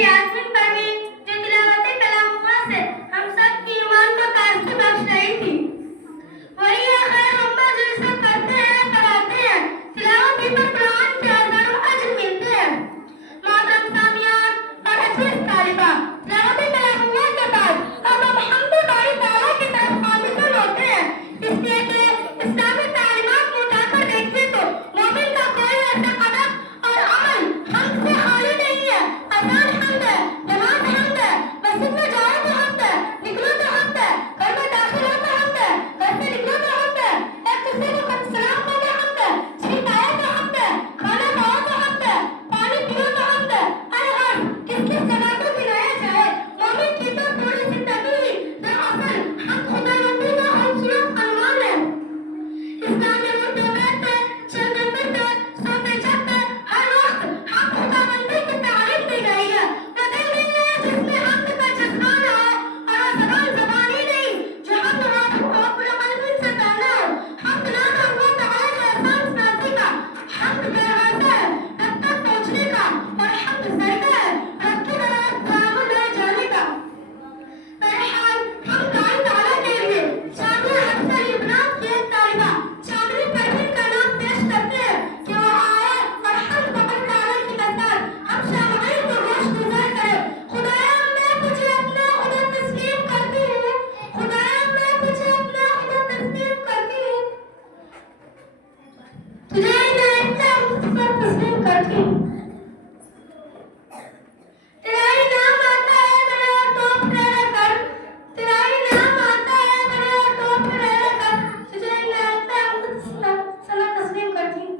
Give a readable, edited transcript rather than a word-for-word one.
यास्मीन परवीन जो तिलावत कलामुआ से हम सब की ईमान को ताज़गी बख्श रही थी। वही है खैर अम्मा जो इसे करते हैं, कराते हैं। तिलावत भी पर कुरान के हज़ारों अज्र मिलते हैं। मोहतरम सामियान और अज़ीज़ तालिबा, तिलावत कलामुआ के बाद अब हम हम्द बारी ताला की तरफ खामिज़ुल होते हैं, इसलिए कि इस्लामी तालीमात को उठाकर देखिए तो मोमिन का कोई ऐसा कदम और अमल हम्द से खाली नहीं है। अज़ान हम्द है, नमाज हम्द है, मस्जिद में जाओ तो हम्द है, निकलो तो हम्द है, घर में दाखिल हो तो हम्द है, घर से निकलो तो हम्द है, एक दूसरे को सलाम करो तो हम्द है, छींक आए तो हम्द है, खाना खाओ तो हम्द है, पानी पियो तो हम्द है। अरे हाँ, किस किस जगह को गिनाया जाए? मोमिन की तो पूरी जिंदगी ही दरअसल हम्द खुदाबंदी का खूबसूरत अनवान है। इस्लाम में उठते बैठते, चलते फिरते, सोते जगते हर वक्त हम खुदाबंदी की तारीफ दी गई है। वो दिल नहीं है जिसमें हम्द का जज्बा न हो, और वो ज़बान ज़बान ही नहीं जो हम्द को पूरे क़ल्ब से कहना हो। हम्द ना तो वो तवाज़ और एहसास नाज़ी का, हम्द दरवाज़ा है रब तक पहुँचने का, और हम्द ज़रिया है रब की तरफ क़यामत ले जाने का। बहरहाल हम गाय ताला के लिए जामिया हफ्सा लिबनान की एक तालिबा चांदनी परवीन का नाम पेश करते हैं कि वो आए और हम कब्र ताला की मसाल हम शामईन को गोश गुजार करे। खुदाया मैं तुझे अपना खुदा तस्लीम करती हूँ, खुदाया मैं तुझे अपना खुदा तस्लीम करती हूँ, तुझे मैं अपना खुदा तस्लीम करती हूँ। तेरा ही नाम आता है मेरे तो प्रेरणा कर, तेरा ही नाम आता है मेरे तो प्रेरणा कर, तुझे मैं अपना सना तस्लीम करती हूँ।